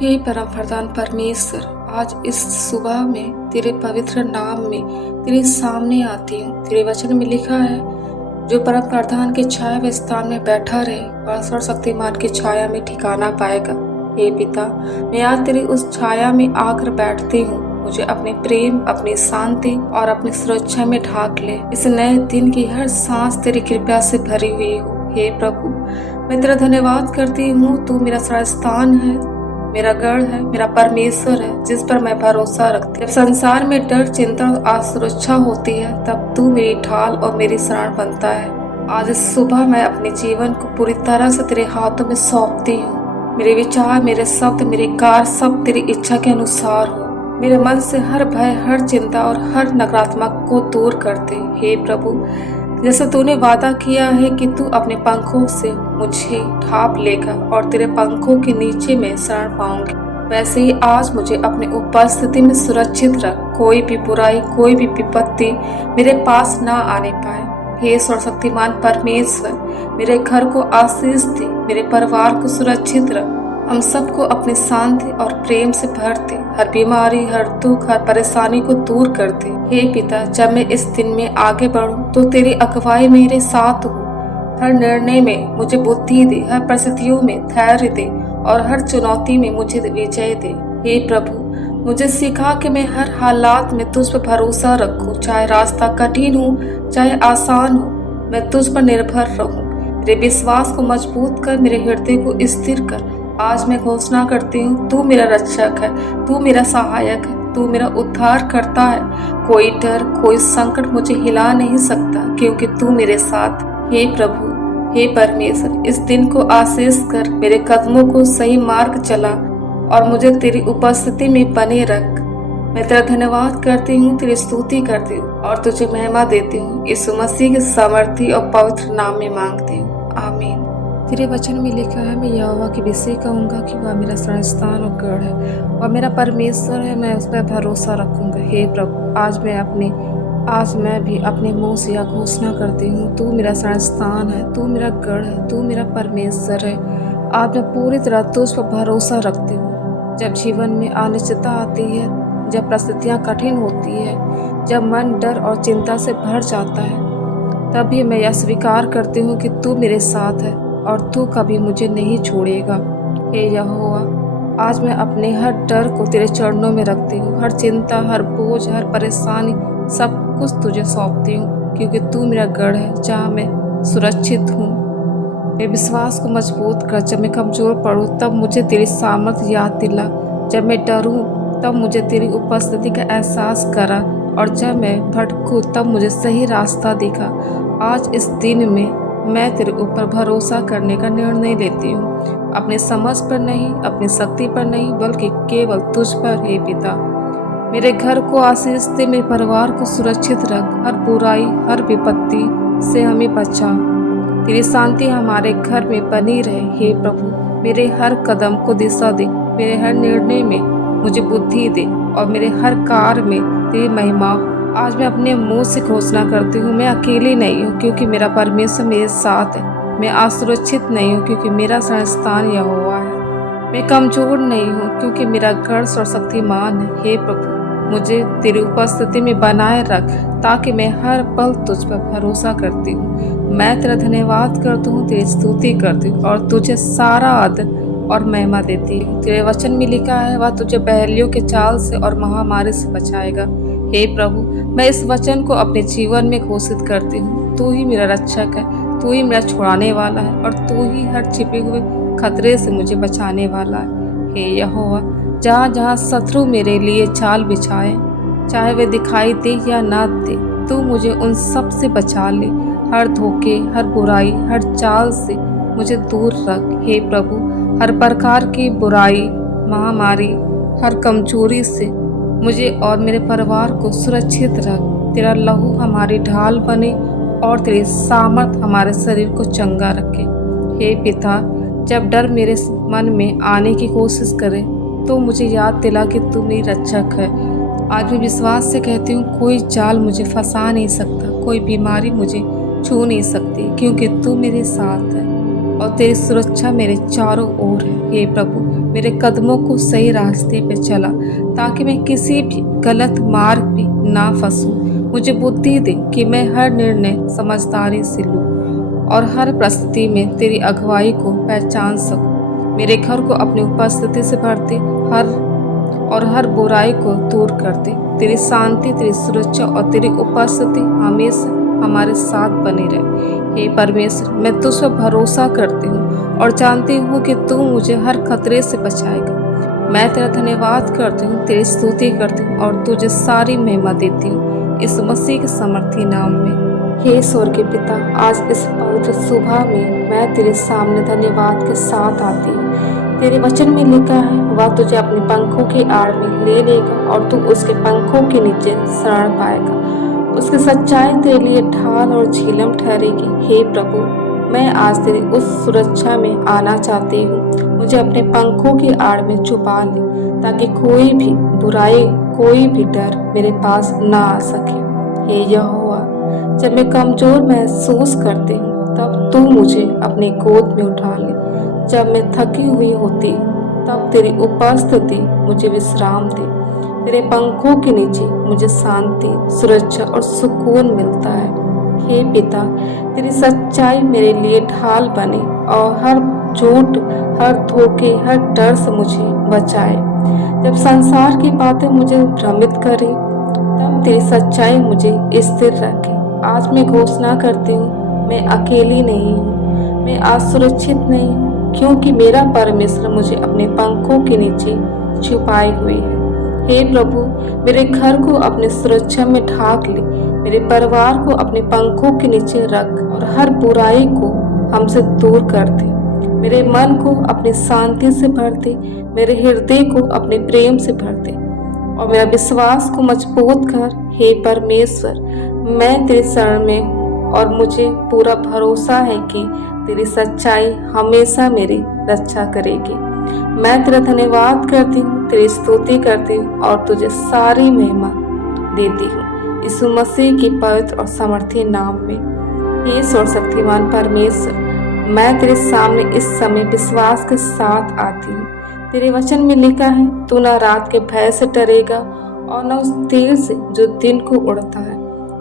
हे परम प्रधान परमेश्वर, आज इस सुबह में तेरे पवित्र नाम में तेरे सामने आती हूँ। तेरे वचन में लिखा है, जो परम प्रधान के छाया व स्थान में बैठा रहे वह सर्वशक्तिमान की छाया में ठिकाना पाएगा। हे पिता, मैं आज तेरी उस छाया में आकर बैठती हूँ। मुझे अपने प्रेम, अपनी शांति और अपनी सुरक्षा में ढाक ले। इस नए दिन की हर सांस तेरी कृपा से भरी हुई हो। हे प्रभु, मैं तेरा धन्यवाद करती हूँ। तू मेरा सारा स्थान है, मेरा गढ़ है, मेरा परमेश्वर है, जिस पर मैं भरोसा रखती। जब संसार में डर, चिंता और असुरक्षा होती है, तब तू मेरी ढाल और मेरी शरण बनता है। आज इस सुबह मैं अपने जीवन को पूरी तरह से तेरे हाथों में सौंपती हूँ। मेरे विचार, मेरे शब्द, मेरे कार्य सब तेरी इच्छा के अनुसार हो। मेरे मन से हर भय, हर चिंता और हर नकारात्मक को दूर कर दे। हे प्रभु, जैसे तूने वादा किया है कि तू अपने पंखों से मुझे ढांप लेगा और तेरे पंखों के नीचे मैं शरण पाऊंगी, वैसे ही आज मुझे अपने उपस्थिति में सुरक्षित रख। कोई भी बुराई, कोई भी विपत्ति मेरे पास ना आने पाए। हे सर्वशक्तिमान परमेश्वर, मेरे घर को आशीष दे, मेरे परिवार को सुरक्षित रख। हम सबको अपनी शांति और प्रेम से भर दे। हर बीमारी, हर दुख, हर परेशानी को दूर कर दे। हे पिता, जब मैं इस दिन में आगे बढ़ूं तो तेरी अगुवाई मेरे साथ हो। हर निर्णय में मुझे बुद्धि दे, हर परिस्थितियों में धैर्य दे और हर चुनौती में मुझे विजय दे। हे प्रभु, मुझे सिखा कि मैं हर हालात में तुझ पर भरोसा रखूं। चाहे रास्ता कठिन हो, चाहे आसान हो, मैं तुझ पर निर्भर रहूं। मेरे विश्वास को मजबूत कर, मेरे हृदय को स्थिर कर। आज मैं घोषणा करती हूँ, तू मेरा रक्षक है, तू मेरा सहायक है, तू मेरा उद्धार करता है। कोई डर, कोई संकट मुझे हिला नहीं सकता, क्योंकि तू मेरे साथ। हे प्रभु, हे परमेश्वर, इस दिन को आशीष कर, मेरे कदमों को सही मार्ग चला और मुझे तेरी उपस्थिति में बने रख। मैं तेरा धन्यवाद करती हूँ, तेरी स्तुति करती हूँ और तुझे महिमा देती हूँ। यीशु मसीह के सामर्थी और पवित्र नाम में मांगती हूँ, आमीन। तेरे वचन में लिखा है, मैं यहोवा के विषय कहूँगा कि वह मेरा शरण स्थान और गढ़ है और मेरा परमेश्वर है, मैं उस पर भरोसा रखूँगा। हे प्रभु, आज मैं भी अपने मुंह से यह घोषणा करती हूँ, तू मेरा शरण स्थान है, तू मेरा गढ़ है, तू मेरा परमेश्वर है। आज मैं पूरी तरह तुझ पर भरोसा रखती हूँ। जब जीवन में अनिश्चितता आती है, जब परिस्थितियाँ कठिन होती है, जब मन डर और चिंता से भर जाता है, तब भी मैं यह स्वीकार करती हूँ कि तू मेरे साथ है और तू कभी मुझे नहीं छोड़ेगा। हे यहोवा, आज मैं अपने हर डर को तेरे चरणों में रखती हूँ। हर चिंता, हर बोझ, हर परेशानी, सब कुछ तुझे सौंपती हूँ, क्योंकि तू मेरा गढ़ है जहाँ मैं सुरक्षित हूँ। मेरे विश्वास को मजबूत कर। जब मैं कमजोर पड़ूँ तब मुझे तेरी सामर्थ्य याद दिला। जब मैं डरूँ तब मुझे तेरी उपस्थिति का एहसास करा और जब मैं भटकूँ तब मुझे सही रास्ता दिखा। आज इस दिन में मैं तेरे ऊपर भरोसा करने का निर्णय लेती हूँ, अपनी समझ पर नहीं, अपनी शक्ति पर नहीं, बल्कि केवल तुझ पर। हे पिता, मेरे घर को आशीष दे, मेरे परिवार को सुरक्षित रख। हर बुराई, हर विपत्ति से हमें बचा। तेरी शांति हमारे घर में बनी रहे। हे प्रभु, मेरे हर कदम को दिशा दे, मेरे हर निर्णय में मुझे बुद्धि दे और मेरे हर कार्य में तेरी महिमा। आज मैं अपने मुंह से घोषणा करती हूँ, मैं अकेली नहीं हूँ, क्योंकि मेरा परमेश्वर मेरे साथ है। मैं असुरक्षित नहीं हूँ, क्योंकि मेरा शरण स्थान यहोवा है। मैं कमजोर नहीं हूँ, क्योंकि मेरा गढ़ सर्वशक्तिमान है। हे प्रभु, मुझे तेरी उपस्थिति में बनाए रख, ताकि मैं हर पल तुझ पर भरोसा करती हूँ। मैं तेरा धन्यवाद करती हूँ, तेरी स्तुति करती हूँ और तुझे सारा आदर और महिमा देती हूँ। तेरे वचन में लिखा है, वह तुझे बहेलियों के जाल से और महामारी से बचाएगा। हे प्रभु, मैं इस वचन को अपने जीवन में घोषित करती हूँ। तू ही मेरा रक्षक है, तू ही मेरा छुड़ाने वाला है और तू ही हर छिपे हुए खतरे से मुझे बचाने वाला है। हे यहोवा, जहाँ जहाँ शत्रु मेरे लिए जाल बिछाए, चाहे वे दिखाई दे या ना दे, तू मुझे उन सब से बचा ले। हर धोखे, हर बुराई, हर चाल से मुझे दूर रख। हे प्रभु, हर प्रकार की बुराई, महामारी, हर कमजोरी से मुझे और मेरे परिवार को सुरक्षित रख। तेरा लहू हमारी ढाल बने और तेरी सामर्थ हमारे शरीर को चंगा रखे। हे पिता, जब डर मेरे मन में आने की कोशिश करे तो मुझे याद दिला कि तू मेरी रक्षक है। आज मैं विश्वास से कहती हूँ, कोई जाल मुझे फंसा नहीं सकता, कोई बीमारी मुझे छू नहीं सकती, क्योंकि तू मेरे साथ है और तेरी सुरक्षा मेरे चारों ओर है। हे प्रभु, मेरे कदमों को सही रास्ते पे चला, ताकि मैं किसी भी गलत मार्ग पे ना फंसूं। मुझे बुद्धि दे कि मैं हर निर्णय समझदारी से लूं और हर परिस्थिति में तेरी अगुवाई को पहचान सकूं। मेरे घर को अपनी उपस्थिति से भर दे, हर बुराई को दूर कर दे। तेरी शांति, तेरी सुरक्षा और तेरी उपस्थिति हमेशा हमारे साथ बनी रहे। हे परमेश्वर, मैं तुझ पर भरोसा करती हूँ और जानती हूँ कि तू मुझे हर खतरे से बचाएगा। मैं तेरा धन्यवाद करती हूँ, तेरी स्तुति करती हूँ और तुझे सारी महिमा देती हूँ इस मसीह के समर्थी नाम में। हे स्वर्गीय पिता, आज इस पवित्र सुबह में मैं तेरे सामने धन्यवाद के साथ आती हूँ। तेरे वचन में लिखा है, वह तुझे अपने पंखों की आड़ में ले लेगा और तू उसके पंखों के नीचे शरण पाएगा। उसकी सच्चाई तेरे लिए ढाल और झिलम ठहरेगी। हे प्रभु, मैं आज तेरी उस सुरक्षा में आना चाहती हूँ। मुझे अपने पंखों की आड़ में छुपा ले, ताकि कोई भी बुराई, कोई भी डर मेरे पास ना आ सके। हे यहोवा, जब मैं कमजोर महसूस करती हूँ, तब तू मुझे अपनी गोद में उठा ले। जब मैं थकी हुई होती हूँ, तब तेरी उपस्थिति मुझे विश्राम दे। तेरे पंखों के नीचे मुझे शांति, सुरक्षा और सुकून मिलता है। हे पिता, तेरी सच्चाई मेरे लिए ढाल बने और हर झूठ, हर धोखे, हर डर से मुझे बचाए। जब संसार की बातें मुझे भ्रमित करें, तब तेरी सच्चाई मुझे स्थिर रखे। आज मैं घोषणा करती हूँ, मैं अकेली नहीं हूँ, मैं असुरक्षित नहीं हूँ, क्योंकि मेरा परमेश्वर मुझे अपने पंखों के नीचे छुपाई हुई है। हे प्रभु, मेरे घर को अपनी सुरक्षा में ढाक ले, मेरे परिवार को अपने पंखों के नीचे रख और हर बुराई को हमसे दूर कर दे। मेरे मन को अपनी शांति से भर दे, मेरे हृदय को अपने प्रेम से भर दे और मेरा विश्वास को मजबूत कर। हे परमेश्वर, मैं तेरे शरण में हूँ और मुझे पूरा भरोसा है कि तेरी सच्चाई हमेशा मेरी रक्षा करेगी। मैं तेरा धन्यवाद करती हूँ, तेरी स्तुति करती हूँ और तुझे सारी महिमा देती हूँ यीशु मसीह की पवित्र और सामर्थी नाम में। हे सर्वशक्तिमान परमेश्वर, मैं तेरे सामने इस समय विश्वास के साथ आती हूँ। तेरे वचन में लिखा है, तू न रात के भय से डरेगा और न उस तीर से जो दिन को उड़ता है,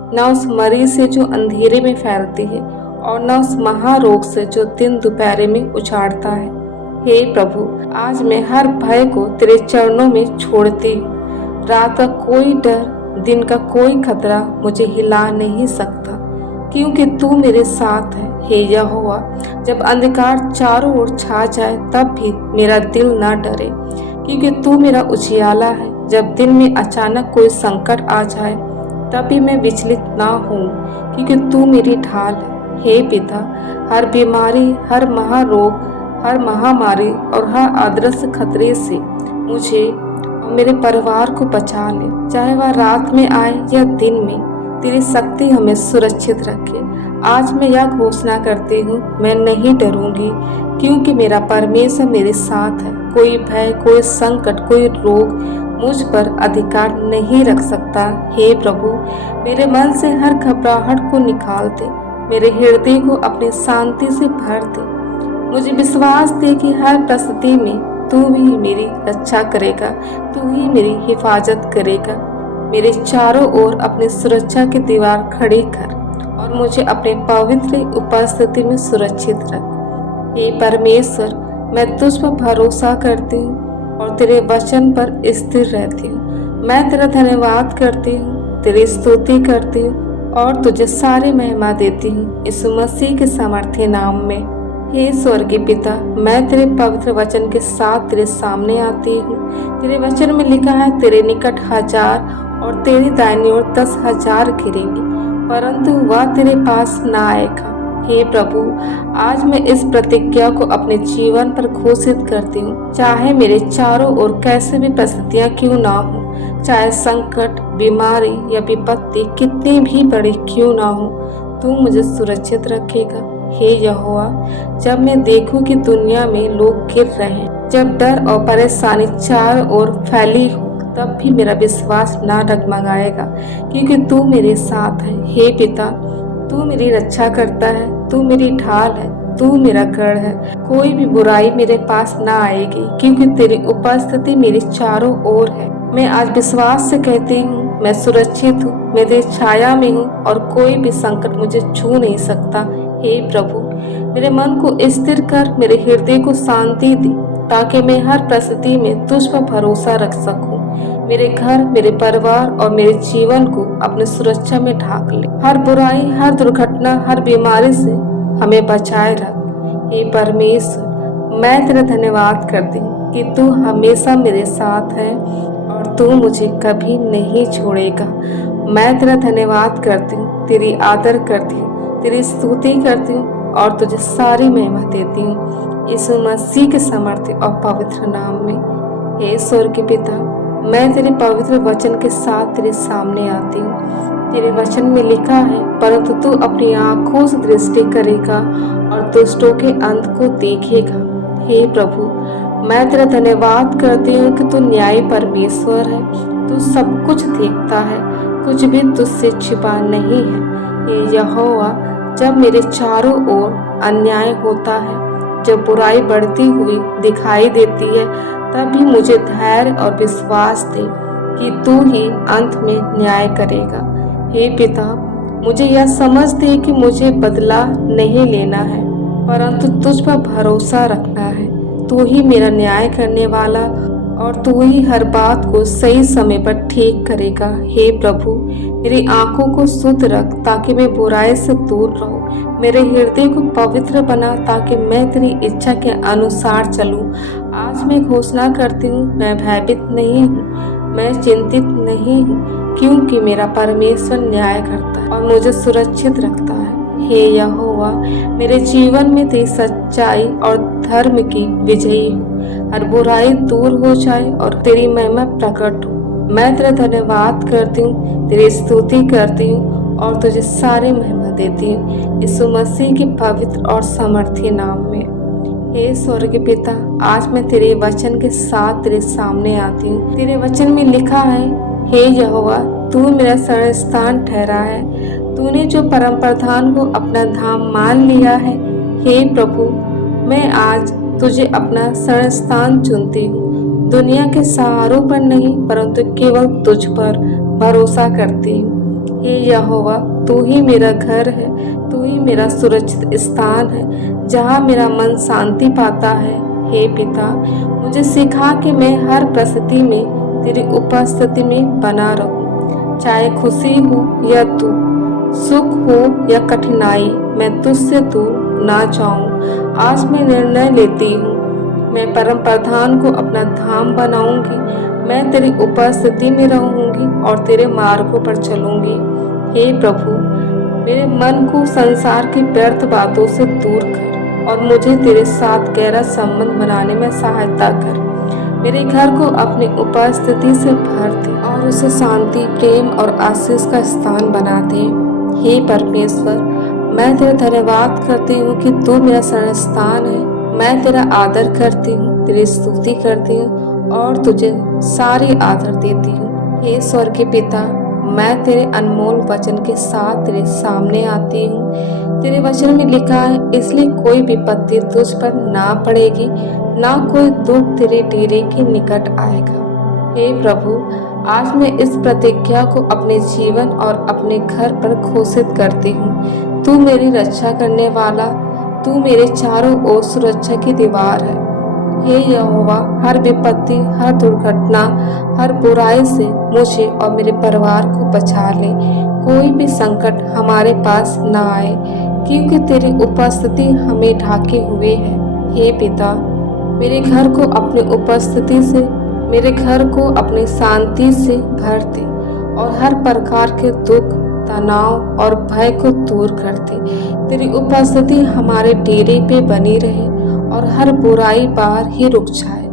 न उस मरी से जो अंधेरे में फैलती है और न उस महारोग से जो दिन दोपहर में उछाड़ता है। हे प्रभु, आज मैं हर भय को तेरे चरणों में छोड़ती हूँ। रात का कोई डर, दिन का कोई खतरा मुझे हिला नहीं सकता, क्योंकि तू मेरे साथ है। हे यहोवा, जब अंधकार चारों ओर छा जाए, तब भी मेरा दिल ना डरे, क्योंकि तू मेरा उजियाला है। जब दिन में अचानक कोई संकट आ जाए, तब भी मैं विचलित ना हूँ, क्योंकि तू मेरी ढाल है। हे पिता, हर बीमारी, हर महारोग, हर महामारी और हर अदृश्य खतरे से मुझे और मेरे परिवार को बचा ले। चाहे वह रात में आए या दिन में, तेरी शक्ति हमें सुरक्षित रखे। आज मैं यह घोषणा करती हूँ, मैं नहीं डरूंगी, क्योंकि मेरा परमेश्वर मेरे साथ है। कोई भय, कोई संकट, कोई रोग मुझ पर अधिकार नहीं रख सकता। हे प्रभु, मेरे मन से हर घबराहट को निकाल दे, मेरे हृदय को अपनी शांति से भर दे। मुझे विश्वास दे कि हर परिस्थिति में तू ही मेरी रक्षा करेगा, तू ही मेरी हिफाजत करेगा। मेरे चारों ओर अपनी सुरक्षा की दीवार खड़ी कर और मुझे अपने पवित्र उपस्थिति में सुरक्षित रख। हे परमेश्वर, मैं तुझ पर भरोसा करती हूँ और तेरे वचन पर स्थिर रहती हूँ। मैं तेरा धन्यवाद करती हूँ, तेरी स्तुति करती हूँ और तुझे सारी महिमा देती हूँ यीशु मसीह के सामर्थ्य नाम में। हे स्वर्गीय पिता, मैं तेरे पवित्र वचन के साथ तेरे सामने आती हूँ। तेरे वचन में लिखा है, तेरे निकट 1000 और तेरी दाहिनी ओर 10,000 गिरेंगे, परंतु वह तेरे पास ना आएगा। हे प्रभु, आज मैं इस प्रतिज्ञा को अपने जीवन पर घोषित करती हूँ। चाहे मेरे चारों ओर कैसे भी परिस्थितियाँ क्यों ना हो, चाहे संकट, बीमारी या विपत्ति कितनी भी बड़ी क्यों ना हो, तू मुझे सुरक्षित रखेगा। हे यहोवा, जब मैं देखूं कि दुनिया में लोग गिर रहे हैं, जब डर और परेशानी चारों ओर फैली हो, तब भी मेरा विश्वास ना डगमगाएगा, क्योंकि तू मेरे साथ है। हे पिता, तू मेरी रक्षा करता है, तू मेरी ढाल है, तू मेरा गढ़ है। कोई भी बुराई मेरे पास ना आएगी, क्योंकि तेरी उपस्थिति मेरे चारों ओर है। मैं आज विश्वास से कहती हूँ, मैं सुरक्षित हूँ, मैं तेरी छाया में हूँ और कोई भी संकट मुझे छू नहीं सकता। हे प्रभु, मेरे मन को स्थिर कर, मेरे हृदय को शांति दे, ताकि मैं हर परिस्थिति में तुझ पर भरोसा रख सकूं। मेरे घर, मेरे परिवार और मेरे जीवन को अपनी सुरक्षा में ढाक ले। हर बुराई, हर दुर्घटना, हर बीमारी से हमें बचाए रख। हे परमेश्वर, मैं तेरा धन्यवाद करती हूँ कि तू हमेशा मेरे साथ है और तू मुझे कभी नहीं छोड़ेगा। मैं तेरा धन्यवाद करती हूँ, तेरी आदर करती हूँ, तेरी स्तुति करती हूँ और तुझे सारी महिमा देती हूँ यीशु मसीह के समर्थी और पवित्र नाम में। हे स्वर्ग के पिता, मैं तेरे पवित्र वचन के साथ तेरे सामने आती हूँ। तेरे वचन में लिखा है, परंतु तू अपनी आंखों से दृष्टि करेगा और दुष्टों के अंत को देखेगा। हे प्रभु, मैं तेरा धन्यवाद करती हूँ कि तू न्यायी परमेश्वर है। तू सब कुछ देखता है, कुछ भी तुझसे छिपा नहीं है। हे यहोवा, जब मेरे चारों ओर अन्याय होता है, जब बुराई बढ़ती हुई दिखाई देती है, तब भी मुझे धैर्य और विश्वास दे कि तू ही अंत में न्याय करेगा। हे पिता, मुझे यह समझ दे कि मुझे बदला नहीं लेना है, परंतु तुझ पर भरोसा रखना है। तू ही मेरा न्याय करने वाला और तू ही हर बात को सही समय पर ठीक करेगा। हे प्रभु, मेरी आंखों को शुद्ध रख ताकि मैं बुराई से दूर रहूं। मेरे हृदय को पवित्र बना ताकि मैं तेरी इच्छा के अनुसार चलूं। आज मैं घोषणा करती हूँ, मैं भयभीत नहीं हूँ, मैं चिंतित नहीं हूँ, क्योंकि मेरा परमेश्वर न्याय करता है और मुझे सुरक्षित रखता है। हे यहोवा, मेरे जीवन में तेरी सच्चाई और धर्म की विजयी हो। हर बुराई दूर हो जाए और तेरी महिमा प्रकट हो। मैं तेरा धन्यवाद करती हूँ, तेरी स्तुति करती हूँ और तुझे सारी महिमा देती हूँ यीशु मसीह के पवित्र और सामर्थी नाम में। हे स्वर्ग पिता, आज मैं तेरे वचन के साथ तेरे सामने आती हूँ। तेरे वचन में लिखा है, हे यहोवा, तू मेरा शरण स्थान ठहरा है। तूने जो परम प्रधान को अपना धाम मान लिया है। हे प्रभु, मैं आज तुझे अपना शरण स्थान चुनती हूँ। दुनिया के सहारों पर नहीं, परंतु केवल तुझ पर भरोसा करती हूँ। हे यहोवा, तू ही मेरा घर है, तू ही मेरा सुरक्षित स्थान है, जहाँ मेरा मन शांति पाता है। हे पिता, मुझे सिखा कि मैं हर परिस्थिति में तेरी उपस्थिति में बना रहूं। चाहे खुशी हो या दुख, सुख हो या कठिनाई, मैं तुझसे दूर ना जाऊं। आज मैं निर्णय लेती हूँ, मैं परम प्रधान को अपना धाम बनाऊंगी। मैं तेरी उपस्थिति में रहूंगी और तेरे मार्गों पर चलूंगी। हे प्रभु, मेरे मन को संसार की व्यर्थ बातों से दूर कर और मुझे तेरे साथ गहरा संबंध बनाने में सहायता कर। मेरे घर को अपनी उपस्थिति से भर दे और उसे शांति, प्रेम और आशीष का स्थान बना दे। हे परमेश्वर, मैं तेरा धन्यवाद करती हूँ कि तू मेरा शरण स्थान है। मैं तेरा आदर करती हूँ, तेरी स्तुति करती हूँ और तुझे सारी आदर देती हूँ। हे स्वर्गीय पिता, मैं तेरे अनमोल वचन के साथ तेरे सामने आती हूँ। तेरे वचन में लिखा है, इसलिए कोई विपत्ति तुझ पर ना पड़ेगी, ना कोई दुख तेरे डेरे के निकट आएगा। हे प्रभु, आज मैं इस प्रतिज्ञा को अपने जीवन और अपने घर पर घोषित करती हूँ। तू मेरी रक्षा करने वाला, तू मेरे चारों ओर सुरक्षा की दीवार है। हे यहोवा, हर विपत्ति, हर दुर्घटना, हर बुराई से मुझे और मेरे परिवार को बचा ले। कोई भी संकट हमारे पास ना आए, क्योंकि तेरी उपस्थिति हमें ढाके हुए है। हे पिता, मेरे घर को अपनी उपस्थिति से, मेरे घर को अपनी शांति से भर दे और हर प्रकार के दुख, तनाव और भय को दूर कर दे। तेरी उपस्थिति हमारे डेरे पे बनी रहे और हर बुराई बाहर ही रुक जाए।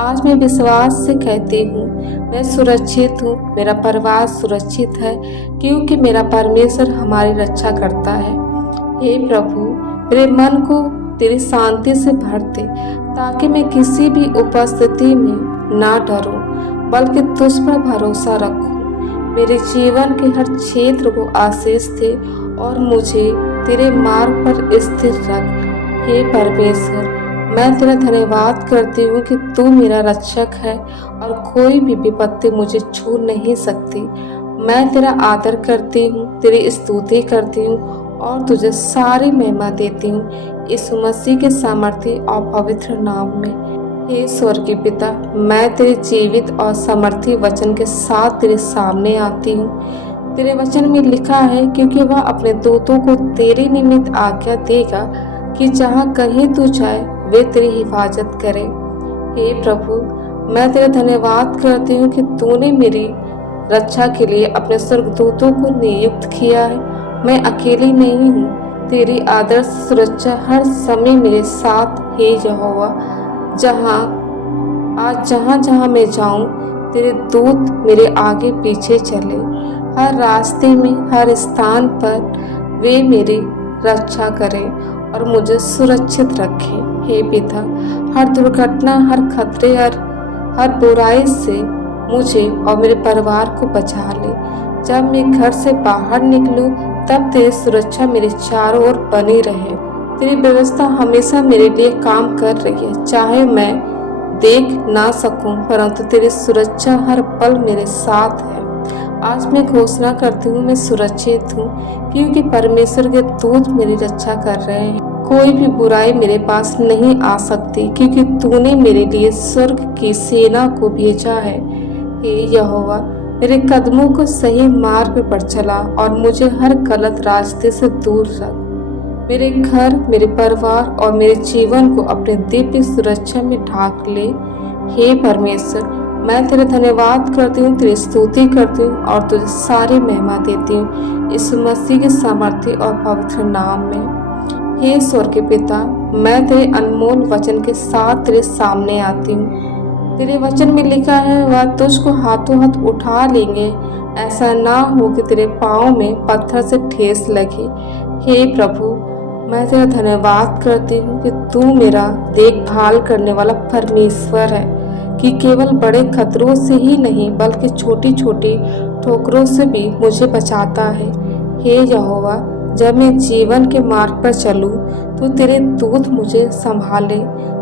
आज मैं विश्वास से कहती हूँ, मैं सुरक्षित हूँ, मेरा परिवार सुरक्षित है, क्योंकि मेरा परमेश्वर हमारी रक्षा करता है। हे प्रभु, मेरे मन को तेरी शांति से भर दे, ताकि मैं किसी भी उपस्थिति में ना डरूं, बल्कि तुझ पर भरोसा रखूं। मेरे जीवन के हर क्षेत्र को आशीष दे और मुझे तेरे मार्ग पर स्थिर रख। हे परमेश्वर, मैं तेरा धन्यवाद करती हूँ कि तू मेरा रक्षक है और कोई भी विपत्ति मुझे छू नहीं सकती। मैं तेरा आदर करती हूँ, तेरी स्तुति करती हूँ और तुझे सारी महिमा देती हूँ यीशु मसीह के सामर्थी और पवित्र नाम में। हे स्वर्गीय पिता, मैं तेरे जीवित और समर्थी वचन के साथ तेरे सामने आती हूँ। तेरे वचन में लिखा है, क्योंकि वह अपने दूतों को तेरे निमित्त आज्ञा देगा कि जहाँ कहीं तू जाए वे तेरी हिफाजत करें। हे प्रभु, मैं तेरा धन्यवाद करती हूँ कि तूने मेरी रक्षा के लिए अपने स्वर्गदूतों को नियुक्त किया है। मैं अकेली नहीं हूँ, तेरी आदर्श सुरक्षा हर समय मेरे साथ है यहोवा। जहाँ जहाँ मैं जाऊं, तेरे दूत मेरे आगे पीछे चले। हर रास्ते में, हर स्थान पर वे मेरी रक्षा करें और मुझे सुरक्षित रखें। हे पिता, हर दुर्घटना, हर खतरे, हर बुराई से मुझे और मेरे परिवार को बचा ले। जब मैं घर से बाहर निकलूं, तब तेरी सुरक्षा मेरे चारों ओर बनी रहे। तेरी व्यवस्था हमेशा मेरे लिए काम कर रही है, चाहे मैं देख ना सकूं, परंतु तेरी सुरक्षा हर पल मेरे साथ है। आज मैं घोषणा करती हूँ, मैं सुरक्षित हूँ, क्योंकि परमेश्वर के दूत मेरी रक्षा कर रहे हैं। कोई भी बुराई मेरे पास नहीं आ सकती, क्योंकि तूने मेरे लिए स्वर्ग की सेना को भेजा है। हे यहोवा, मेरे कदमों को सही मार्ग पर चला और मुझे हर गलत रास्ते से दूर रख। मेरे घर, मेरे परिवार और मेरे जीवन को अपने दिव्य सुरक्षा में ढाक ले। हे परमेश्वर, मैं तेरा धन्यवाद करती हूँ, तेरी स्तुति करती हूँ और तुझे सारी महिमा देती हूँ यीशु मसीह के सामर्थी और पवित्र नाम में। हे स्वर्गीय पिता, मैं तेरे अनमोल वचन के साथ तेरे सामने आती हूँ। तेरे वचन में लिखा है, वह तुझको हाथों हाथ उठा लेंगे, ऐसा ना हो कि तेरे पाँव में पत्थर से ठेस लगे। हे प्रभु, मैं तेरा धन्यवाद करती हूँ कि तू मेरा देखभाल करने वाला परमेश्वर है, कि केवल बड़े खतरों से ही नहीं बल्कि छोटी छोटी ठोकरों से भी मुझे बचाता है। हे यहोवा, जब मैं जीवन के मार्ग पर चलूँ तो तेरे दूत मुझे संभाले,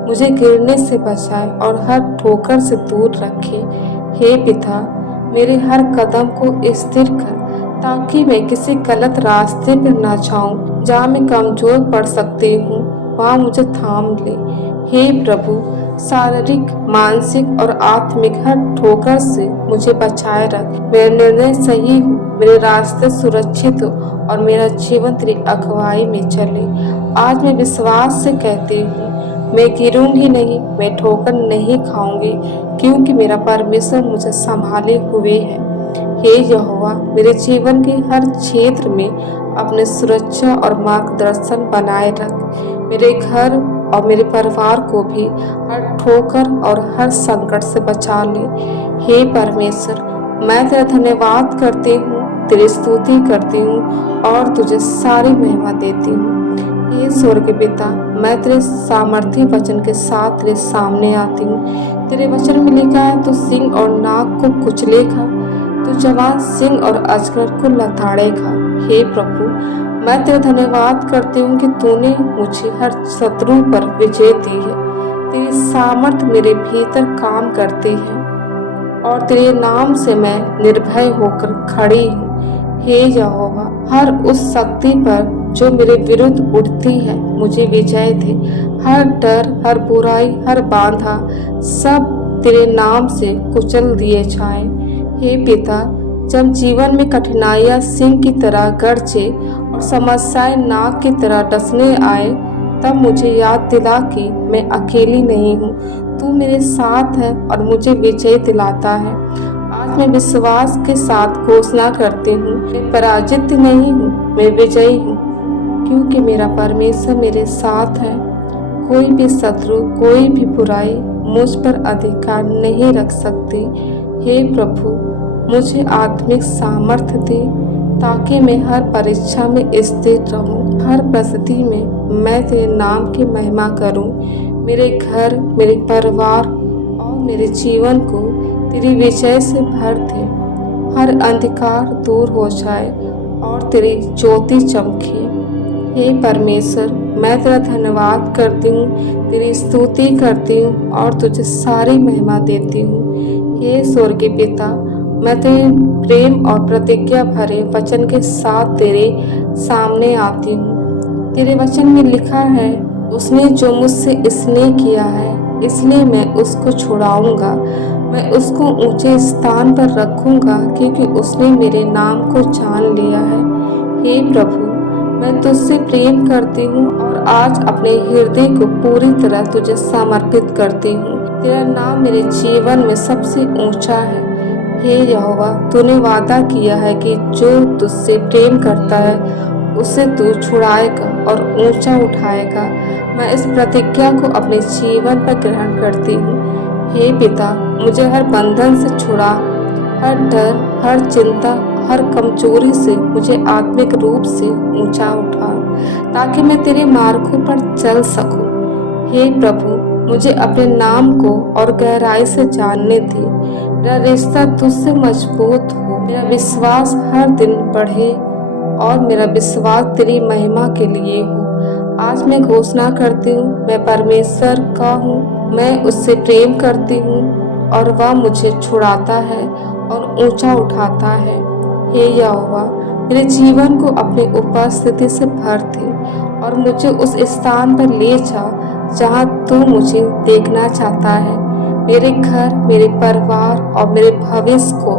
मुझे गिरने से बचाए और हर ठोकर से दूर रखे। हे पिता, मेरे हर कदम को स्थिर कर, ताकि मैं किसी गलत रास्ते पर ना जाऊं। जहाँ मैं कमजोर पड़ सकती हूँ, वहाँ मुझे थाम ले। हे प्रभु, शारीरिक, मानसिक और आत्मिक हर ठोकर से मुझे बचाए रख। मेरा निर्णय सही हो, मेरे रास्ते सुरक्षित हो और मेरा जीवन तेरी अगुवाई में चले। आज मैं विश्वास से कहती हूँ, मैं गिरूंगी नहीं, मैं ठोकर नहीं खाऊंगी, क्योंकि मेरा परमेश्वर मुझे संभाले हुए है। हे यहोवा, मेरे जीवन के हर क्षेत्र में अपने सुरक्षा और मार्गदर्शन बनाए रख। मेरे घर और मेरे परिवार को भी हर ठोकर और हर संकट से बचा ले। हे परमेश्वर, मैं तेरा धन्यवाद करती हूँ, तेरी स्तुति करती हूँ और तुझे सारी महिमा देती हूँ। हे स्वर्गीय पिता, मैं तेरे सामर्थी वचन के साथ तेरे सामने आती हूँ। तेरे वचन में लिखा है, तू सिंह और नाग को कुचलेगा, तू जवान सिंह और अजगर को लताड़ेगा। हे प्रभु, मैं तेरा धन्यवाद करती हूँ कि तूने मुझे हर शत्रु पर विजय दी है। तेरी सामर्थ मेरे भीतर काम करती है और तेरे नाम से मैं निर्भय होकर खड़ी हूँ। हे यहोवा, हर उस शक्ति पर जो मेरे विरुद्ध उठती है मुझे विजय दे। हर डर, हर बुराई, हर बाधा सब तेरे नाम से कुचल दिए जाएं। हे पिता, जब जीवन में कठिनाइयां सिंह की तरह गरजे और समस्याएं नाग की तरह डसने आए, तब मुझे याद दिला कि मैं अकेली नहीं हूँ, तू मेरे साथ है और मुझे विजय दिलाता है। आज मैं विश्वास के साथ घोषणा करती हूँ, मैं पराजित नहीं हूँ, मैं विजयी हूँ, क्योंकि मेरा परमेश्वर मेरे साथ है। कोई भी शत्रु, कोई भी बुराई मुझ पर अधिकार नहीं रख सकती। हे प्रभु, मुझे आत्मिक सामर्थ्य दे, ताकि मैं हर परीक्षा में स्थिर रहूं। हर परिस्थिति में मैं तेरे नाम की महिमा करूं। मेरे घर, मेरे परिवार और मेरे जीवन को तेरी विजय से भर दे। हर अंधकार दूर हो जाए और तेरी ज्योति चमके। हे परमेश्वर, मैं तेरा धन्यवाद करती हूँ, तेरी स्तुति करती हूँ और तुझे सारी महिमा देती हूँ। हे स्वर्गीय पिता, मैं तेरे प्रेम और प्रतिज्ञा भरे वचन के साथ तेरे सामने आती हूँ। तेरे वचन में लिखा है, उसने जो मुझसे स्नेह किया है इसलिए मैं उसको छुड़ाऊंगा, मैं उसको ऊंचे स्थान पर रखूंगा क्योंकि उसने मेरे नाम को जान लिया है। हे प्रभु, मैं तुझसे प्रेम करती हूँ और आज अपने हृदय को पूरी तरह तुझे समर्पित करती हूँ। तेरा नाम मेरे जीवन में सबसे ऊंचा है। हे यहोवा, तूने वादा किया है कि जो तुझसे प्रेम करता है उसे तू छुड़ाएगा और ऊंचा उठाएगा। मैं इस प्रतिज्ञा को अपने जीवन पर ग्रहण करती हूँ। हे पिता, मुझे हर बंधन से छुड़ा, हर डर, हर चिंता, हर कमजोरी से मुझे आत्मिक रूप से ऊंचा उठा, ताकि मैं तेरे मार्गों पर चल सकूं। हे प्रभु, मुझे अपने नाम को और गहराई से जानने दे। मेरा रिश्ता तुझसे मजबूत हो, मेरा विश्वास हर दिन बढ़े और मेरा विश्वास तेरी महिमा के लिए हो। आज मैं घोषणा करती हूँ, मैं परमेश्वर का हूँ, मैं उससे प्रेम करती हूँ और वह मुझे छुड़ाता है और ऊंचा उठाता है। हे यहोवा, मेरे जीवन को अपनी उपस्थिति से भर दे और मुझे उस स्थान पर ले जा जहाँ तू मुझे देखना चाहता है। मेरे घर, मेरे परिवार और मेरे भविष्य को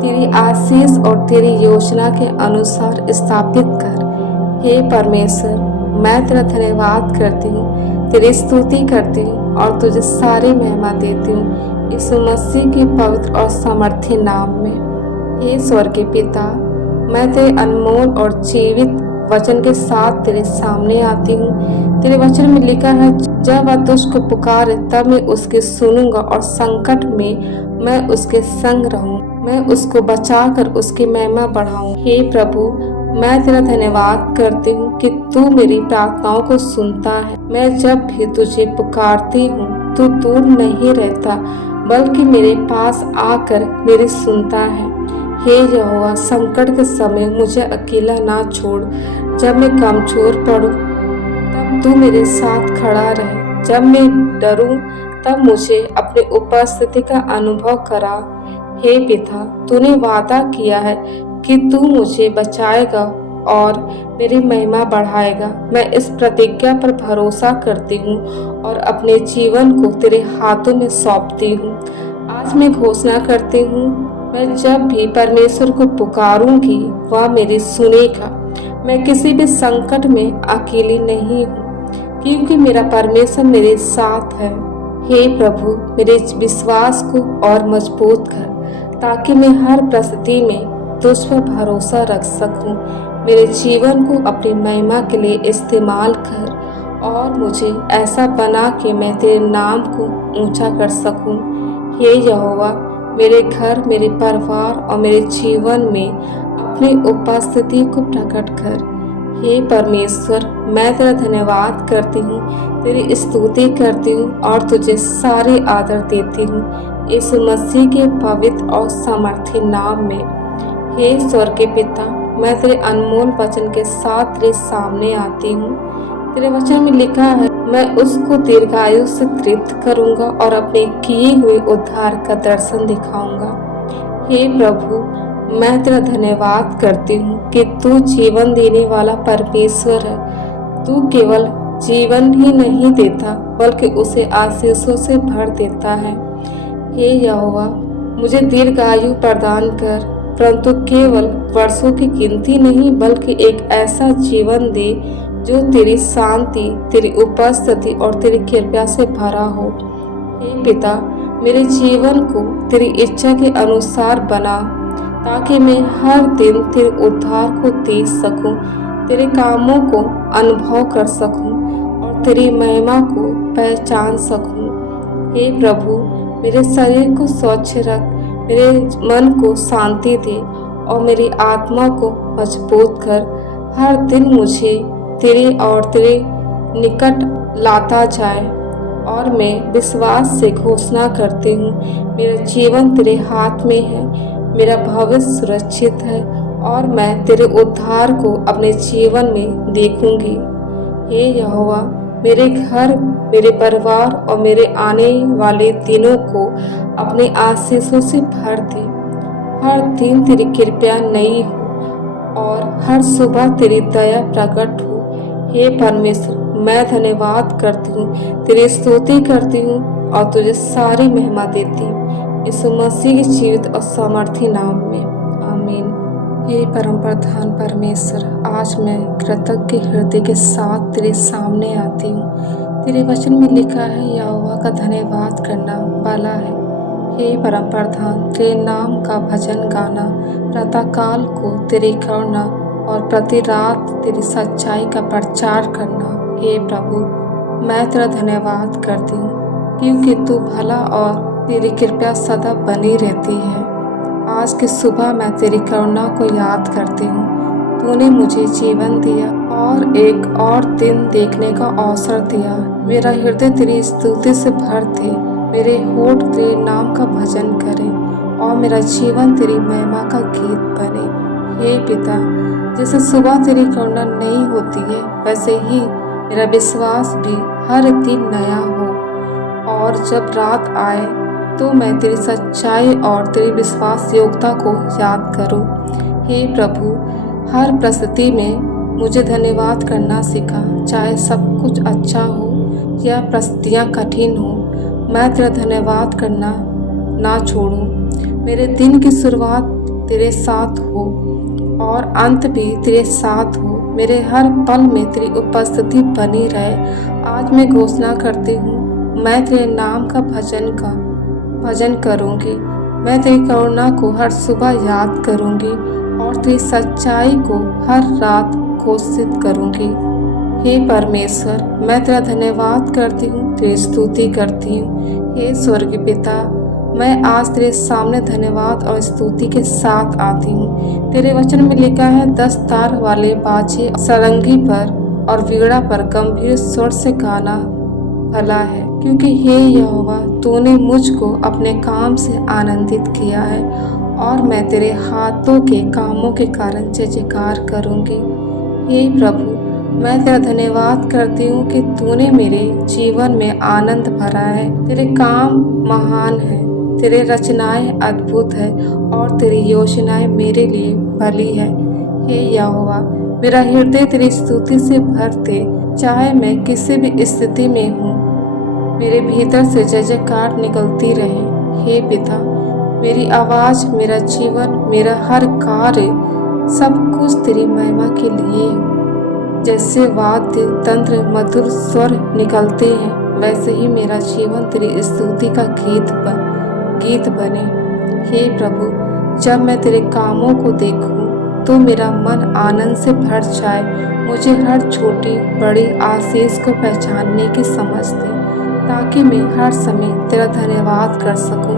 तेरी आशीष और तेरी योजना के अनुसार स्थापित कर। हे परमेश्वर, मैं तेरा धन्यवाद करती हूँ, तेरी स्तुति करती हूँ और तुझे सारी महिमा देती हूँ यीशु मसीह के पवित्र और सामर्थ्य नाम में। हे स्वर्गीय पिता, मैं तेरे अनमोल और जीवित वचन के साथ तेरे सामने आती हूँ। तेरे वचन में लिखा है, जब वह तुझको पुकारे तब मैं उसके सुनूंगा और संकट में मैं उसके संग रहूं, मैं उसको बचाकर उसकी महिमा बढ़ाऊं। हे प्रभु, मैं तेरा धन्यवाद करती हूँ कि तू मेरी प्रार्थनाओं को सुनता है। मैं जब भी तुझे पुकारती हूँ तू दूर नहीं रहता, बल्कि मेरे पास आकर मेरी सुनता है। हे यहोवा, संकट के समय मुझे अकेला ना छोड़। जब मैं कमजोर पड़ूं तब तू मेरे साथ खड़ा रहे। जब मैं डरूं तब मुझे अपनी उपस्थिति का अनुभव करा। हे पिता, तूने वादा किया है कि तू मुझे बचाएगा और मेरी महिमा बढ़ाएगा। मैं इस प्रतिज्ञा पर भरोसा करती हूँ और अपने जीवन को तेरे हाथों में सौंपती हूँ। आज मैं घोषणा करती हूँ, मैं जब भी परमेश्वर को पुकारूंगी वह मेरी सुनेगा। मैं किसी भी संकट में अकेली नहीं हूँ क्योंकि मेरा परमेश्वर मेरे साथ है। हे प्रभु, मेरे विश्वास को और मजबूत कर ताकि मैं हर परिस्थिति में तुझ पर भरोसा रख सकूं। मेरे जीवन को अपनी महिमा के लिए इस्तेमाल कर और मुझे ऐसा बना कि मैं तेरे नाम को ऊंचा कर सकूं। हे यहोवा, मेरे घर, मेरे परिवार और मेरे जीवन में अपनी उपस्थिति को प्रकट कर। हे परमेश्वर, मैं तेरा धन्यवाद करती हूँ, तेरी स्तुति करती हूँ और तुझे सारे आदर देती हूँ यीशु मसीह के पवित्र और सामर्थ्य नाम में। हे स्वर्गीय पिता, मैं तेरे अनमोल वचन के साथ तेरे सामने आती हूँ। तेरे वचन में लिखा है, मैं उसको दीर्घायु से तृप्त करूंगा और अपने किए हुए उद्धार का दर्शन दिखाऊंगा। हे प्रभु, मैं तेरा धन्यवाद करती हूँ कि तू जीवन देने वाला परमेश्वर है। तू केवल जीवन ही नहीं देता बल्कि उसे आशीषों से भर देता है। हे यहोवा, मुझे दीर्घायु प्रदान कर, परंतु केवल वर्षों की गिनती नहीं बल्कि एक ऐसा जीवन दे जो तेरी शांति, तेरी उपस्थिति और तेरी कृपा से भरा हो। हे पिता, मेरे जीवन को तेरी इच्छा के अनुसार बना ताकि मैं हर दिन तेरे उद्धार को देख सकूं, तेरे कामों को अनुभव कर सकूं और तेरी महिमा को पहचान सकूं। हे प्रभु, मेरे शरीर को स्वच्छ रख, मेरे मन को शांति दे और मेरी आत्मा को मजबूत कर। हर दिन मुझे तेरे और तेरे निकट लाता जाए और मैं विश्वास से घोषणा करती हूँ, मेरा जीवन तेरे हाथ में है, मेरा भविष्य सुरक्षित है और मैं तेरे उद्धार को अपने जीवन में देखूंगी। हे यहोवा, मेरे घर, मेरे परिवार और मेरे आने वाले दिनों को अपने आशीषों से भर दे। हर दिन तेरी कृपा नई हो और हर सुबह तेरी दया प्रकट हो। हे परमेश्वर, मैं धन्यवाद करती हूँ, तेरी स्तुति करती हूँ और तुझे सारी महिमा देती हूँ, यीशु मसीह के जीवित और सामर्थी नाम में, आमीन। हे परम प्रधान परमेश्वर, आज मैं कृतज्ञ हृदय के साथ तेरे सामने आती हूँ। तेरे वचन में लिखा है, यहोवा का धन्यवाद करना भला है। हे परम प्रधान, तेरे नाम का भजन गाना, प्रातःकाल को तेरी करुणा और प्रति रात तेरी सच्चाई का प्रचार करना। हे प्रभु, मैं तेरा धन्यवाद करती हूँ क्योंकि तू भला और तेरी कृपा सदा बनी रहती है। आज की सुबह मैं तेरी करुणा को याद करती हूँ। तूने मुझे जीवन दिया और एक और दिन देखने का अवसर दिया। मेरा हृदय तेरी स्तुति से भर दे, मेरे होठ तेरे नाम का भजन करे और मेरा जीवन तेरी महिमा का गीत बने। हे पिता, जैसे सुबह तेरी करुणा नहीं होती है, वैसे ही मेरा विश्वास भी हर दिन नया हो, और जब रात आए तो मैं तेरी सच्चाई और तेरी विश्वास योग्यता को याद करूं। हे प्रभु, हर परिस्थिति में मुझे धन्यवाद करना सिखा, चाहे सब कुछ अच्छा हो या परिस्थितियाँ कठिन हो, मैं तेरा धन्यवाद करना ना छोड़ूं। मेरे दिन की शुरुआत तेरे साथ हो और अंत भी तेरे साथ हो। मेरे हर पल में तेरी उपस्थिति बनी रहे। आज मैं घोषणा करती हूँ, मैं तेरे नाम का भजन करूँगी। मैं तेरी करुणा को हर सुबह याद करूँगी और तेरी सच्चाई को हर रात घोषित करूँगी। हे परमेश्वर, मैं तेरा धन्यवाद करती हूँ, तेरी स्तुति करती हूँ। हे स्वर्गीय पिता, मैं आज तेरे सामने धन्यवाद और स्तुति के साथ आती हूँ। तेरे वचन में लिखा है, 10 तार वाले बाजे सारंगी पर और वीणा पर गंभीर स्वर से गाना भला है, क्योंकि हे यहोवा, तूने मुझको अपने काम से आनंदित किया है और मैं तेरे हाथों के कामों के कारण जय जयकार करूँगी। हे प्रभु, मैं तेरा धन्यवाद करती हूँ कि तूने मेरे जीवन में आनंद भरा है। तेरे काम महान है, तेरे रचनाएं अद्भुत है और तेरी योजनाएं मेरे लिए भली है। हे यहोवा, मेरा हृदय तेरी स्तुति से भर दे, चाहे मैं किसी भी स्थिति में हूँ। मेरे भीतर से जय जयकार निकलती रहे। हे पिता, मेरी आवाज़, मेरा जीवन, मेरा हर कार्य, सब कुछ तेरी महिमा के लिए हो। जैसे वाद्य तंत्र मधुर स्वर निकलते हैं, वैसे ही मेरा जीवन तेरी स्तुति का गीत बने। हे प्रभु, जब मैं तेरे कामों को देखूं तो मेरा मन आनंद से भर जाए। मुझे हर छोटी बड़ी आशीष को पहचानने की समझ दे, ताकि मैं हर समय तेरा धन्यवाद कर सकूं।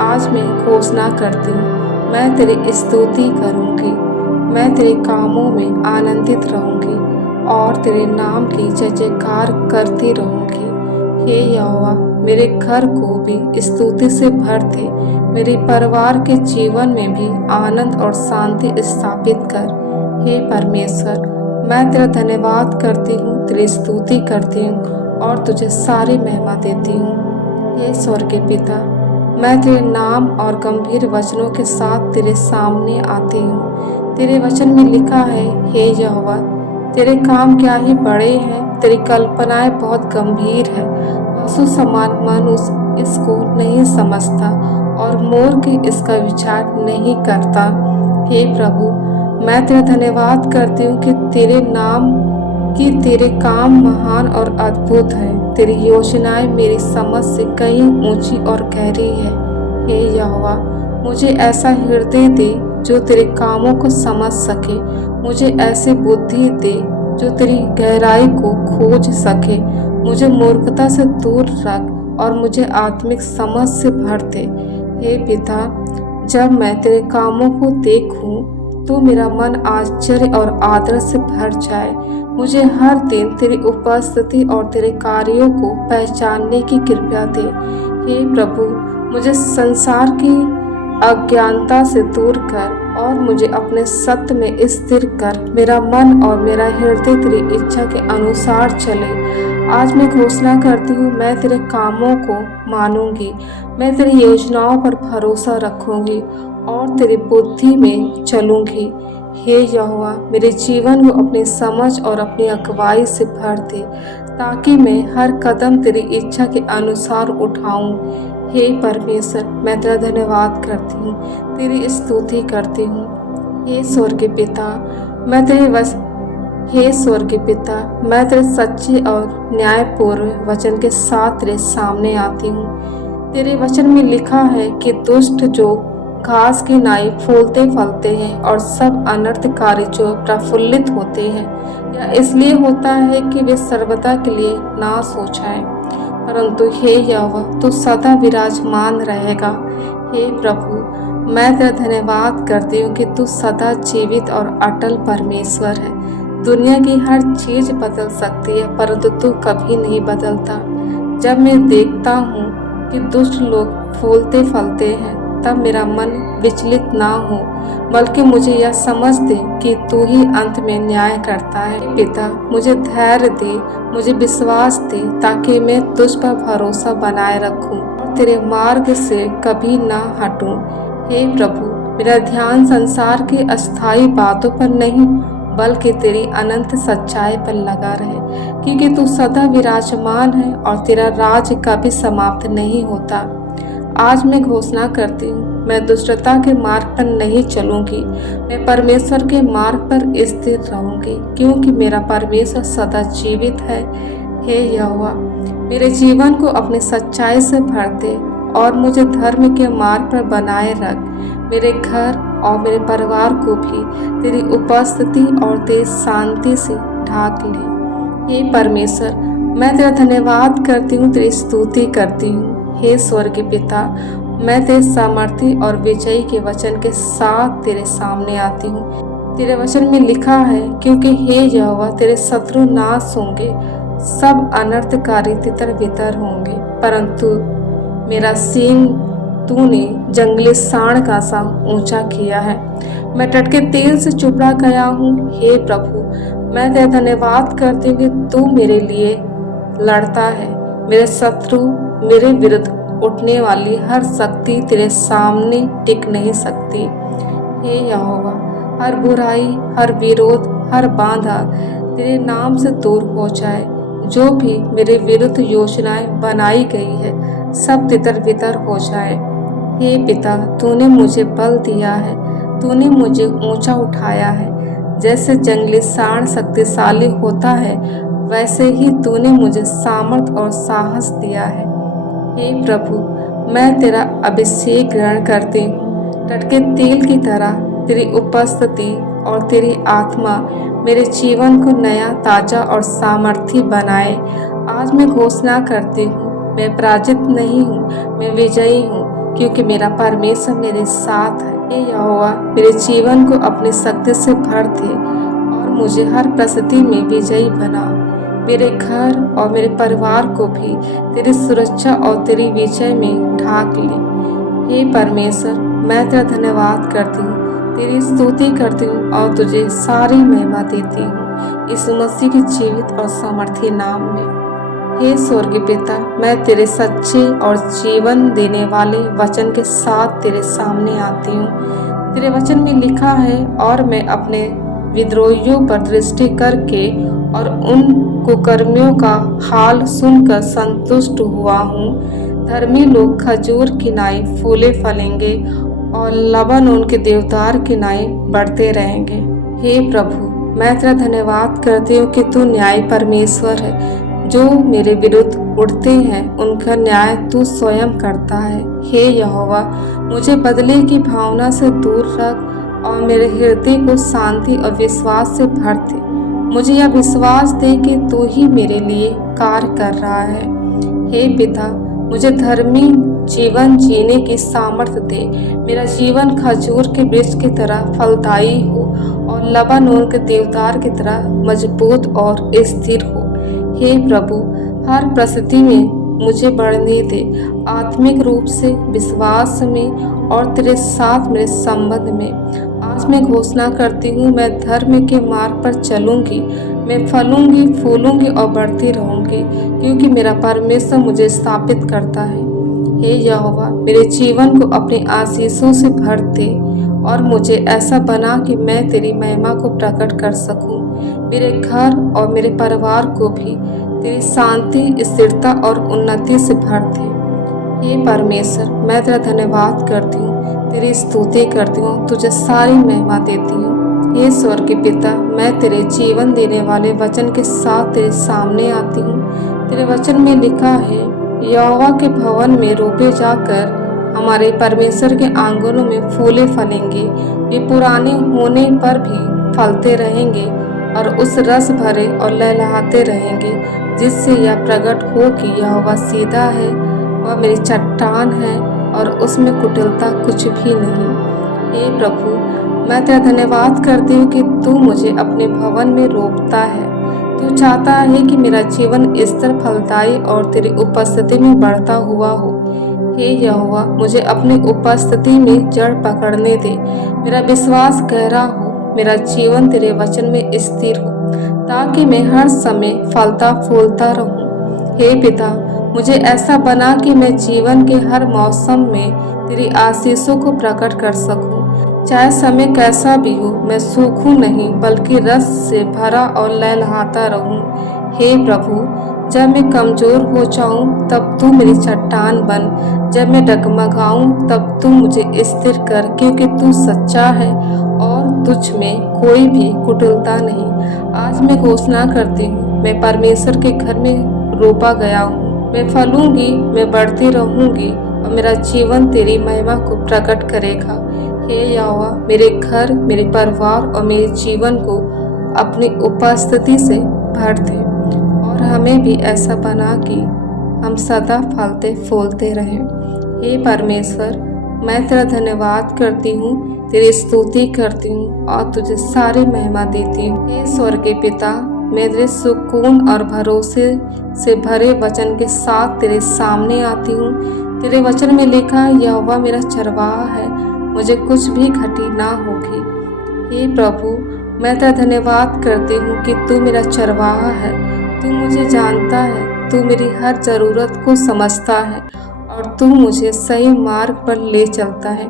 आज मैं घोषणा करती हूँ, मैं तेरी स्तुति करूँगी, मैं तेरे कामों में आनंदित रहूँगी और तेरे नाम की जय जयकार करती रहूँगी। हे यहोवा, मेरे घर को भी स्तुति से भर दे, मेरे परिवार के जीवन में भी आनंद और शांति स्थापित कर। हे परमेश्वर, मैं तेरा धन्यवाद करती हूँ, तेरी स्तुति करती हूँ और तुझे सारी महिमा देती हूँ। हे स्वर्गीय पिता, मैं तेरे नाम और गंभीर वचनों के साथ तेरे सामने आती हूँ। तेरे वचन में लिखा है, हे यहोवा, तेरे काम क्या ही बड़े हैं, तेरी कल्पनाएं बहुत गंभीर है। पशु समान मनुष्य इसको नहीं समझता और मूर्ख इसका विचार नहीं करता। हे प्रभु, मैं तेरा धन्यवाद करती हूँ कि तेरे काम महान और अद्भुत है। तेरी योजनाएं मेरी समझ से कहीं ऊंची और गहरी है। हे यहोवा, मुझे ऐसा हृदय दे जो तेरे कामों को समझ सके। मुझे ऐसी बुद्धि दे जो तेरी गहराई को खोज सके। मुझे मूर्खता से दूर रख और मुझे आत्मिक समझ से भर दे। हे पिता, जब मैं तेरे कामों को देखूं तो मेरा मन आश्चर्य और आदर से भर जाए। मुझे हर दिन तेरी उपस्थिति और तेरे कार्यों को पहचानने की कृपा दे। हे प्रभु, मुझे संसार की अज्ञानता से दूर कर और मुझे अपने सत्य में स्थिर कर। मेरा मन और मेरा हृदय तेरी इच्छा के अनुसार चले। आज मैं घोषणा करती हूँ, मैं तेरे कामों को मानूंगी, मैं तेरी योजनाओं पर भरोसा रखूंगी और तेरी बुद्धि में चलूंगी। हे यहोवा, मेरे जीवन को अपनी समझ और अपनी अगुवाई से भर दे, ताकि मैं हर कदम तेरी इच्छा के अनुसार उठाऊं। हे परमेश्वर, मैं तेरा धन्यवाद करती हूँ, तेरी स्तुति करती हूँ। हे स्वर्गीय पिता, मैं तेरे हे स्वर्गीय पिता, मैं तेरे सच्चे और न्यायपूर्ण वचन के साथ तेरे सामने आती हूँ। तेरे वचन में लिखा है कि दुष्ट जो घास की नाई फूलते फलते हैं और सब अनर्थकारी जो प्रफुल्लित होते हैं, यह इसलिए होता है कि वे सर्वदा के लिए नाश हो जाएं। परंतु हे यहोवा, तू सदा विराजमान रहेगा। हे प्रभु, मैं तेरा धन्यवाद करती हूँ कि तू सदा जीवित और अटल परमेश्वर है। दुनिया की हर चीज बदल सकती है, परंतु तू कभी नहीं बदलता। जब मैं देखता हूँ कि दुष्ट लोग फूलते फलते हैं, तब मेरा मन विचलित ना हो, बल्कि मुझे यह समझ दे कि तू ही अंत में न्याय करता है। पिता, मुझे धैर्य दे, मुझे विश्वास दे, ताकि मैं तुझ पर भरोसा बनाए रखूं और तेरे मार्ग से कभी ना हटूं। हे प्रभु, मेरा ध्यान संसार की अस्थायी बातों पर नहीं, बल्कि तेरी अनंत सच्चाई पर लगा रहे, क्योंकि तू सदा विराजमान है और तेरा राज कभी समाप्त नहीं होता। आज मैं घोषणा करती हूँ, मैं दुष्टता के मार्ग पर नहीं चलूंगी, मैं परमेश्वर के मार्ग पर स्थिर रहूंगी, क्योंकि मेरा परमेश्वर सदा जीवित है। हे यहोवा, मेरे जीवन को अपनी सच्चाई से भर दे और मुझे धर्म के मार्ग पर बनाए रख। मेरे घर और मेरे परिवार को भी तेरी उपस्थिति और तेरी शांति से ढाक ले। हे परमेश्वर, मैं तेरा धन्यवाद करती हूँ, तेरी स्तुति करती हूँ। हे स्वर्गीय पिता, मैं तेरे सामर्थी और विजयी के वचन के साथ तेरे सामने आती हूँ। तेरे वचन में लिखा है, क्योंकि हे यहोवा, तेरे शत्रु नाश होंगे, सब अनर्थकारी तितर बितर होंगे, परंतु मेरा सींग तूने जंगली सांड का सा ऊंचा किया है। मैं टटके तेल से चुपड़ा गया हूँ। हे प्रभु, मैं तेरा धन्यवाद करती हूँ कि तू मेरे लिए लड़ता है। मेरे शत्रु मेरे विरुद्ध उठने वाली हर शक्ति तेरे सामने टिक नहीं सकती। हे यहोवा, हर बुराई, हर विरोध, हर बाधा तेरे नाम से दूर हो जाए। जो भी मेरे विरुद्ध योजनाएं बनाई गई है, सब तितर बितर हो जाए। हे पिता, तूने मुझे बल दिया है, तूने मुझे ऊंचा उठाया है। जैसे जंगली सांड शक्तिशाली होता है, वैसे ही तूने मुझे सामर्थ और साहस दिया है। हे प्रभु, मैं तेरा अभिषेक ग्रहण करती हूँ। टटके तेल की तरह तेरी उपस्थिति और तेरी आत्मा मेरे जीवन को नया, ताजा और सामर्थी बनाए। आज मैं घोषणा करती हूँ, मैं पराजित नहीं हूँ, मैं विजयी हूँ, क्योंकि मेरा परमेश्वर मेरे साथ है। हे यहोवा, मेरे जीवन को अपनी शक्ति से भर दे और मुझे हर परिस्थिति में विजयी बना। मेरे घर और मेरे परिवार को भी तेरी सुरक्षा और तेरी विजय में ढाक ले। हे परमेश्वर, मैं तेरा धन्यवाद करती हूँ, तेरी स्तुति करती हूँ और तुझे सारी महिमा देती हूँ, यीशु मसीह के जीवित और सामर्थी नाम में। हे स्वर्गीय पिता, मैं तेरे सच्चे और जीवन देने वाले वचन के साथ तेरे सामने आती हूँ। तेरे वचन में लिखा है, और मैं अपने विद्रोहियों पर दृष्टि करके और उन कुकर्मियों का हाल सुनकर संतुष्ट हुआ हूँ। धर्मी लोग खजूर की नाई फूले फलेंगे और लबानोन के देवदार की नाई बढ़ते रहेंगे। हे प्रभु, मैं तेरा धन्यवाद करती हूँ कि तू न्याय परमेश्वर है। जो मेरे विरुद्ध उठते हैं, उनका न्याय तू स्वयं करता है। हे यहोवा, मुझे बदले की भावना से दूर रख और मेरे हृदय को शांति और विश्वास से भर दे। मुझे यह विश्वास दे कि तू ही मेरे लिए कार्य कर रहा है। हे पिता, मुझे धर्मी जीवन जीने की सामर्थ्य दे। मेरा जीवन खजूर के वृक्ष की तरह फलदायी हो और लबानोन के देवदार की तरह मजबूत और स्थिर हो। हे प्रभु, हर परिस्थिति में मुझे बढ़ने दे, आत्मिक रूप से, विश्वास में और तेरे साथ मेरे संबंध में। आज आज मैं घोषणा करती हूँ, मैं धर्म के मार्ग पर चलूँगी, मैं फलूँगी, फूलूँगी और बढ़ती रहूँगी, क्योंकि मेरा परमेश्वर मुझे स्थापित करता है। हे यहोवा, मेरे जीवन को अपनी आशीषों से भर दे और मुझे ऐसा बना कि मैं तेरी महिमा को प्रकट कर सकूं। मेरे घर और मेरे परिवार को भी तेरी शांति, स्थिरता और उन्नति से भर दे। हे परमेश्वर, मैं तेरा धन्यवाद करती हूँ, तेरी स्तुति करती हूँ, तुझे सारी महिमा देती हूँ। हे स्वर्ग के पिता, मैं तेरे जीवन देने वाले वचन के साथ तेरे सामने आती हूँ। तेरे वचन में लिखा है, यहोवा के भवन में रोपे जाकर हमारे परमेश्वर के आंगनों में फूले फलेंगे, वे पुराने होने पर भी फलते रहेंगे और उस रस भरे और लहलहाते रहेंगे, जिससे यह प्रकट हो कि यहोवा सीधा है, वह मेरी चट्टान है और उसमें कुटिलता कुछ भी नहीं। हे प्रभु, मैं तेरा धन्यवाद करती हूँ कि तू मुझे अपने भवन में रोपता है। तू चाहता है कि मेरा जीवन स्थिर, फलदायी और तेरी उपस्थिति में बढ़ता हुआ हो। हे यहोवा, मुझे अपनी उपस्थिति में जड़ पकड़ने दे। मेरा विश्वास गहरा हो, मेरा जीवन तेरे वचन में स्थिर हो, ताकि मैं हर समय फलता फूलता रहूं। हे पिता, मुझे ऐसा बना कि मैं जीवन के हर मौसम में तेरी आशीषों को प्रकट कर सकूं। चाहे समय कैसा भी हो, मैं सूखूं नहीं, बल्कि रस से भरा और लहलहाता रहूं। हे प्रभु, जब मैं कमजोर हो जाऊं, तब तू मेरी चट्टान बन। जब मैं डगमगाऊं, तब तू मुझे स्थिर कर, क्योंकि तू सच्चा है और तुझ में कोई भी कुटिलता नहीं। आज मैं घोषणा करती हूँ, मैं परमेश्वर के घर में रोपा गया हूँ। मैं फलूंगी, मैं बढ़ती रहूंगी और मेरा जीवन तेरी महिमा को प्रकट करेगा। हे यहोवा, मेरे घर, मेरे परिवार और मेरे जीवन को अपनी उपस्थिति से भर दे और हमें भी ऐसा बना कि हम सदा फलते फूलते रहें। हे परमेश्वर, मैं तेरा धन्यवाद करती हूँ, तेरी स्तुति करती हूँ और तुझे सारी महिमा देती हूँ। हे स्वर्ग के पिता, मैं तेरे सुकून और भरोसे से भरे वचन के साथ तेरे सामने आती हूँ। तेरे वचन में लिखा, यहोवा मेरा चरवाहा है, मुझे कुछ भी घटी ना होगी। हे प्रभु, मैं तेरा धन्यवाद करती हूँ कि तू मेरा चरवाहा है। तू मुझे जानता है, तू मेरी हर ज़रूरत को समझता है और तू मुझे सही मार्ग पर ले चलता है।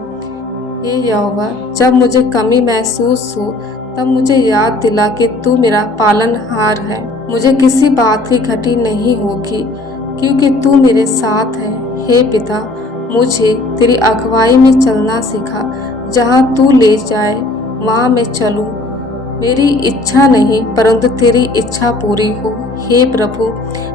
हे यहोवा, जब मुझे कमी महसूस हो, तब मुझे याद दिला कि तू मेरा पालनहार है। मुझे किसी बात की घटी नहीं होगी, क्योंकि तू मेरे साथ है। हे पिता, मुझे तेरी अगुवाई में चलना सिखा। जहाँ तू ले जाए वहाँ मैं चलूँ। मेरी इच्छा नहीं, परंतु तेरी इच्छा पूरी हो। हे प्रभु,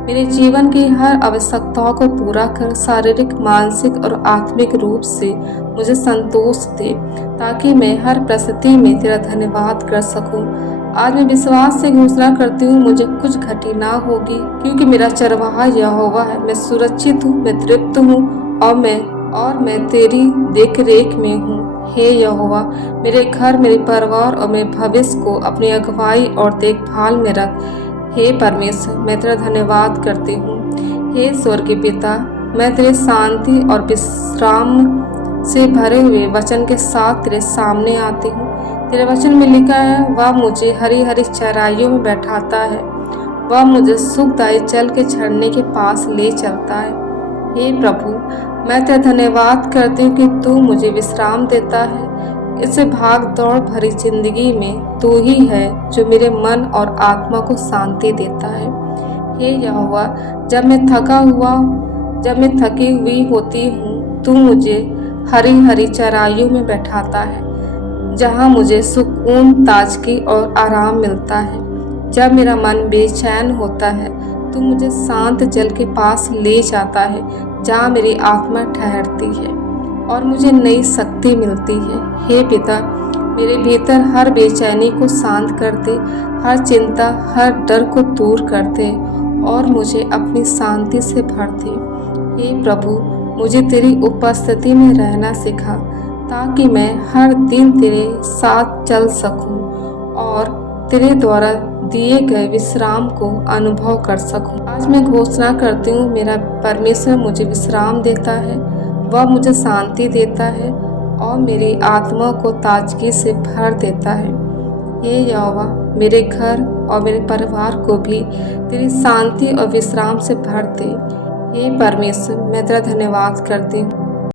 मेरे जीवन की हर आवश्यकताओं को पूरा कर, शारीरिक, मानसिक और आत्मिक रूप से मुझे संतोष दे, ताकि मैं हर परिस्थिति में तेरा धन्यवाद कर सकूं। आज मैं विश्वास से घोषणा करती हूँ, मुझे कुछ घटी ना होगी, क्योंकि मेरा चरवाहा यहोवा है। मैं सुरक्षित हूँ, मैं तृप्त हूँ और मैं तेरी देख रेख में हूँ। हे यहोवा, मेरे घर, मेरे परिवार और मेरे भविष्य को अपनी अगुवाई और देखभाल में रख। हे परमेश्वर, मैं तेरा धन्यवाद करती हूँ। हे स्वर्ग के पिता, मैं तेरे शांति और विश्राम से भरे हुए वचन के साथ तेरे सामने आती हूँ। तेरे वचन में लिखा है, वह मुझे हरी हरी चराइयों में बैठाता है, वह मुझे सुखदायी जल के झरने के पास ले चलता है। हे प्रभु, मैं तेरा धन्यवाद करती हूँ कि तू मुझे विश्राम देता है। इस भाग दौड़ भरी जिंदगी में तू ही है जो मेरे मन और आत्मा को शांति देता है। हे यहोवा, जब मैं थकी हुई होती हूँ, तू मुझे हरी हरी चराइयों में बैठाता है, जहाँ मुझे सुकून, ताजगी और आराम मिलता है। जब मेरा मन बेचैन होता है, तू मुझे शांत जल के पास ले जाता है, जहाँ मेरी आत्मा ठहरती है और मुझे नई शक्ति मिलती है। हे पिता, मेरे भीतर हर बेचैनी को शांत कर दे, हर चिंता, हर डर को दूर कर दे और मुझे अपनी शांति से भर दे। हे प्रभु, मुझे तेरी उपस्थिति में रहना सिखा, ताकि मैं हर दिन तेरे साथ चल सकूं और तेरे द्वारा दिए गए विश्राम को अनुभव कर सकूं। आज मैं घोषणा करती हूँ, मेरा परमेश्वर मुझे विश्राम देता है, वह मुझे शांति देता है और मेरी आत्मा को ताजगी से भर देता है। हे यहोवा, मेरे घर और मेरे परिवार को भी तेरी शांति और विश्राम से भर दे। हे परमेश्वर, मैं तेरा धन्यवाद करती हूँ